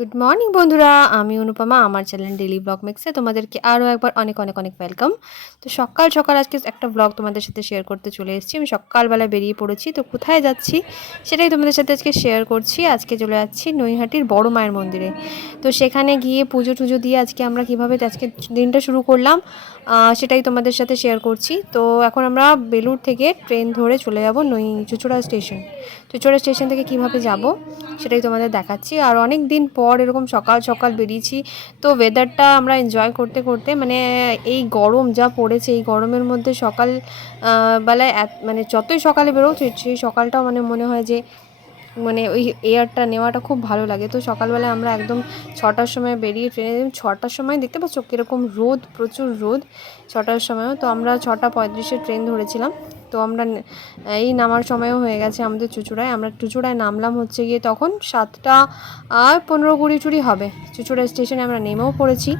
Good morning বন্ধুরা। আমি অনুপমা, আমার চ্যানেল ডেলি ব্লগ মিক্সে তোমাদেরকে আরও একবার অনেক অনেক অনেক ওয়েলকাম তো সকাল সকাল আজকে একটা ব্লগ তোমাদের সাথে শেয়ার করতে চলে এসেছি। আমি সকালবেলা বেরিয়ে পড়েছি, তো কোথায় যাচ্ছি সেটাই তোমাদের সাথে আজকে শেয়ার করছি। আজকে চলে যাচ্ছি নৈহাটির বড় মায়ের মন্দিরে। তো সেখানে গিয়ে পুজো টুজো দিয়ে আজকে আমরা কীভাবে আজকে দিনটা শুরু করলাম সেটাই তোমাদের সাথে শেয়ার করছি। তো এখন আমরা বেলুর থেকে ট্রেন ধরে চলে যাব নই, চুচুড়া স্টেশন চুচুড়া স্টেশন থেকে কীভাবে যাব সেটাই তোমাদের দেখাচ্ছি। আর অনেক দিন পর এরকম সকাল সকাল বেরিয়েছি। তো ওয়েদারটা আমরা এনজয় করতে করতে মানে এই গরম যা পড়েছে, এই গরমের মধ্যে সকাল বেলায় মানে যতই সকালে বেরো সে- সেই সকালটাও মানে মনে হয় যে মানে ওই এয়ারটা নেওয়াটা খুব ভালো লাগে। তো সকালবেলায় আমরা একদম ছটার সময় বেরিয়ে ট্রেনে ছটার সময় দেখতে পাচ্ছ কীরকম রোদ, প্রচুর রোদ। ছটার সময়ও তো আমরা ছটা পঁয়ত্রিশে ট্রেন ধরেছিলাম। তো আমরা এই নামার সময়ও হয়ে গেছে আমাদের চুচুড়ায়। আমরা চুচুড়ায় নামলাম হচ্ছে গিয়ে তখন সাতটা আর পনেরো কুড়ি চুড়ি হবে। চুচুড়া স্টেশনে আমরা নেমেও পড়েছি।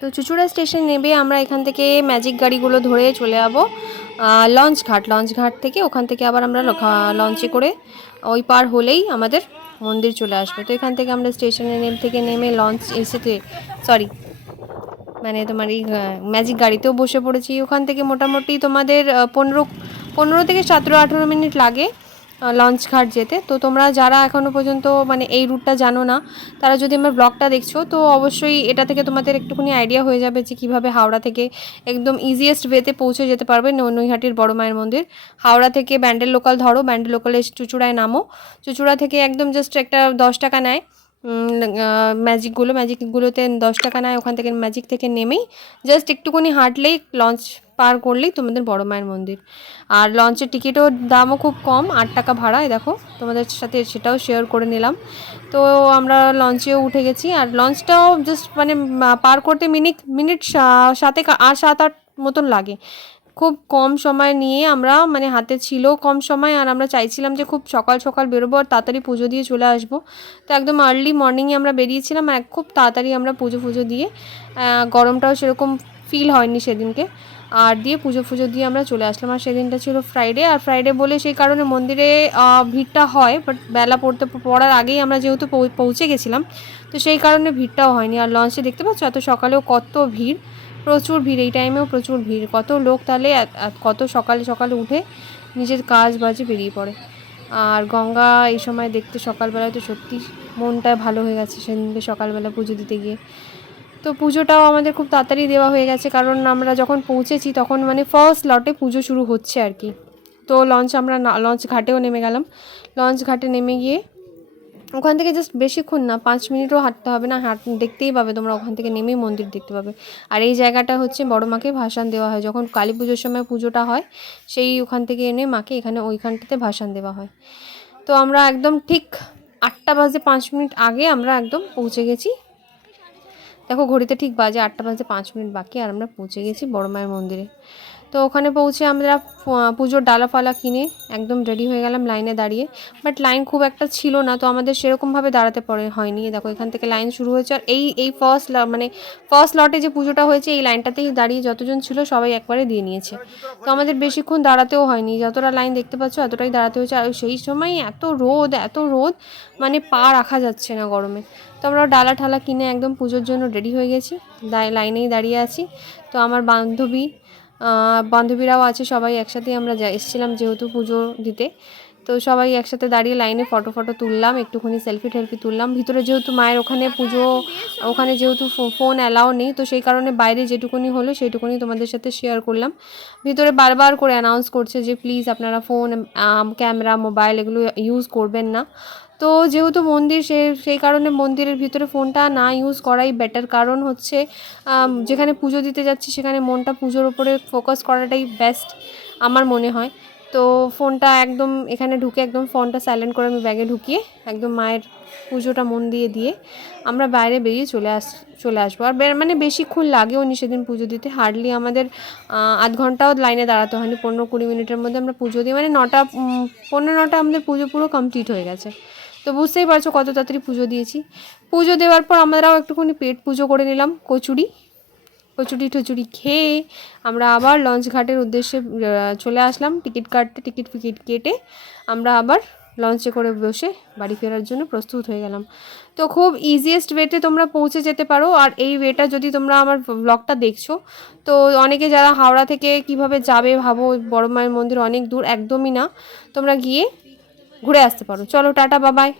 তো চুচুড়া স্টেশন নেবে আমরা এখান থেকে ম্যাজিক গাড়িগুলো ধরে চলে যাব লঞ্চ ঘাট। লঞ্চ ঘাট থেকে ওখান থেকে আবার আমরা লঞ্চে করে ওই পার হলেই আমাদের মন্দির চলে আসবে। তো এখান থেকে আমরা স্টেশনে নেম থেকে নেমে লঞ্চ এসেতে সরি মানে তোমার এই ম্যাজিক গাড়িতেও বসে পড়েছি। ওখান থেকে মোটামুটি তোমাদের পনেরো পনেরো থেকে সতেরো, আঠেরো মিনিট লাগে লঞ্চ ঘাট যেতে। তো তোমরা যারা এখনও পর্যন্ত মানে এই রুটটা জানো না, তারা যদি আমার ব্লগটা দেখছ, তো অবশ্যই এটা থেকে তোমাদের একটুখানি আইডিয়া হয়ে যাবে যে কীভাবে হাওড়া থেকে একদম ইজিয়েস্ট ওয়েতে পৌঁছে যেতে পারবে নৈহাটির বড় মায়ের মন্দির। হাওড়া থেকে ব্যান্ডেল লোকাল ধরো, ব্যান্ডেল লোকালে চুচুড়ায় নামো। চুচুড়া থেকে একদম জাস্ট একটা দশ টাকা নেয়। ম্যাজিকগুলো ম্যাজিকগুলোতে দশ টাকা নেয়, ওখান থেকে ম্যাজিক থেকে নেমেই জাস্ট একটুখানি হাঁটলেই লঞ্চ পার করলেই তোমাদের বড় মায়ের মন্দির। আর লঞ্চের টিকিটও দামও খুব কম, আট টাকা ভাড়া এই দেখো, তোমাদের সাথে সেটাও শেয়ার করে নিলাম। তো আমরা লঞ্চেও উঠে গেছি, আর লঞ্চটাও জাস্ট মানে পার করতে মিনিট মিনিট সা- সাতে কা- আর সাত, আট মতন লাগে। খুব কম সময় নিয়ে আমরা মানে হাতে ছিল কম সময়, আর আমরা চাইছিলাম যে খুব সকাল সকাল বেরোবো আর তাড়াতাড়ি পুজো দিয়ে চলে আসব। তো একদম আর্লি মর্নিংয়ে আমরা বেরিয়েছিলাম, আর খুব তাড়াতাড়ি আমরা পুজো ফুজো দিয়ে গরমটাও সেরকম ফিল হয়নি সেদিনকে, আর দিয়ে পুজো ফুজো দিয়ে আমরা চলে আসলাম। আর সেদিনটা ছিল ফ্রাইডে আর ফ্রাইডে বলে সেই কারণে মন্দিরে ভিড়টা হয় বাট বেলা পড়তে, পড়ার আগেই আমরা যেহেতু পৌঁছে গেছিলাম, তো সেই কারণে ভিড়টাও হয়নি। আর লঞ্চে দেখতে পাচ্ছ এত সকালেও কত ভিড়। প্রচুর ভিড়, এই টাইমেও প্রচুর ভিড়। কত লোক তাহলে কত সকালে সকালে উঠে নিজের কাজ বাজে বেরিয়ে পড়ে। আর গঙ্গা এই সময় দেখতে সকালবেলায় তো সত্যি মনটা ভালো হয়ে গেছে সেদিনকে সকালবেলা পুজো দিতে গিয়ে। তো পুজোটাও আমাদের খুব তাড়াতাড়ি দেওয়া হয়ে গেছে, কারণ আমরা যখন পৌঁছেছি তখন মানে ফার্স্ট লটে পুজো শুরু হচ্ছে আর কি। তো লঞ্চ আমরা লঞ্চ ঘাটেও নেমে গেলাম। লঞ্চ ঘাটে নেমে গিয়ে ওখান থেকে জাস্ট বেশিক্ষণ না, পাঁচ মিনিটও হাঁটতে হবে না, হাঁট, দেখতেই পাবে তোমরা, ওখান থেকে নেমেই মন্দির দেখতে পাবে। আর এই জায়গাটা হচ্ছে বড় মাকে ভাসান দেওয়া হয়, যখন কালী পুজোর সময় পুজোটা হয়, সেই ওখান থেকে এনে মাকে এখানে ওইখানটাতে ভাসান দেওয়া হয়। তো আমরা একদম ঠিক আটটা বাজে পাঁচ মিনিট আগে আমরা একদম পৌঁছে গেছি। দেখো, ঘড়িতে ঠিক বাজে আটটা বাজে পাঁচ মিনিট বাকি, আর আমরা পৌঁছে গেছি বড় মায়ের মন্দিরে। তো ওখানে পৌঁছে আমরা পুজোর ডালা ফালা কিনে একদম রেডি হয়ে গেলাম লাইনে দাঁড়িয়ে। বাট লাইন খুব একটা ছিল না, তো আমাদের সেরকমভাবে দাঁড়াতে পড়ে, হয়নি। দেখো, এখান থেকে লাইন শুরু হয়েছে। আর এই এই ফার্স্ট মানে ফার্স্ট লটে যে পুজোটা হয়েছে, এই লাইনটাতেই দাঁড়িয়ে যতজন ছিল সবাই একবারে দিয়ে নিয়েছে। তো আমাদের বেশিক্ষণ দাঁড়াতেও হয়নি। যতটা লাইন দেখতে পাচ্ছ, এতটাই দাঁড়াতে হয়েছে। আর সেই সময় এত রোদ এত রোদ মানে পা রাখা যাচ্ছে না গরমে। তো আমরা ডালা ঠালা কিনে একদম পুজোর জন্য রেডি হয়ে গেছি। লাইনেই দাঁড়িয়ে আছি। তো আমার বান্ধবী বান্ধবীরাও আছে, সবাই একসাথে আমরা যা, এসেছিলাম যেহেতু পুজো দিতে। তো সবাই একসাথে দাঁড়িয়ে লাইনে ফটো ফটো তুললাম, একটুখানি সেলফি টেলফি তুললাম। ভিতরে যেহেতু মায়ের ওখানে পুজো, ওখানে যেহেতু ফোন অ্যালাও নেই, তো সেই কারণে বাইরে যেটুকুনি হলো সেইটুকুনি তোমাদের সাথে শেয়ার করলাম। ভিতরে বারবার করে অ্যানাউন্স করছে যে প্লিজ আপনারা ফোন ক্যামেরা মোবাইল এগুলো ইউজ করবেন না। তো যেহেতু মন্দির সে, সেই কারণে মন্দিরের ভিতরে ফোনটা না ইউজ করাই বেটার কারণ হচ্ছে যেখানে পুজো দিতে যাচ্ছি সেখানে মনটা পুজোর ওপরে ফোকাস করাটাই বেস্ট আমার মনে হয়। তো ফোনটা একদম এখানে ঢুকে একদম ফোনটা সাইলেন্ট করে আমি ব্যাগে ঢুকিয়ে একদম মায়ের পুজোটা মন দিয়ে দিয়ে আমরা বাইরে বেরিয়ে চলে আস, চলে আসব। আর মানে বেশিক্ষণ লাগেও নি সেদিন পুজো দিতে। হার্ডলি আমাদের আধ ঘন্টাও লাইনে দাঁড়াতে হয়নি। পনেরো কুড়ি মিনিটের মধ্যে আমরা পুজো দিই। মানে নটা পনেরো নটা আমাদের পুজো পুরো কমপ্লিট হয়ে গেছে। তো বুঝতেই পারছ কত তাড়াতাড়ি পুজো দিয়েছি। পুজো দেওয়ার পর আমরাও একটুখানি পেট পুজো করে নিলাম, কচুরি। কচুরি টচুরি খেয়ে আমরা আবার লঞ্চ ঘাটের উদ্দেশ্যে চলে আসলাম। টিকিট কাটতে, টিকিট ফিকিট কেটে আমরা আবার লঞ্চে করে বসে বাড়ি ফেরার জন্য প্রস্তুত হয়ে গেলাম। তো খুব ইজিয়েস্ট ওয়েতে তোমরা পৌঁছে যেতে পারো। আর এই ওয়েটা যদি তোমরা আমার ব্লগটা দেখছ, তো অনেকে যারা হাওড়া থেকে কীভাবে যাবে ভাবো, বড় মায়ের মন্দির অনেক দূর, একদমই না। তোমরা গিয়ে ঘুরে আসতে পারো। চলো টাটা বাবাই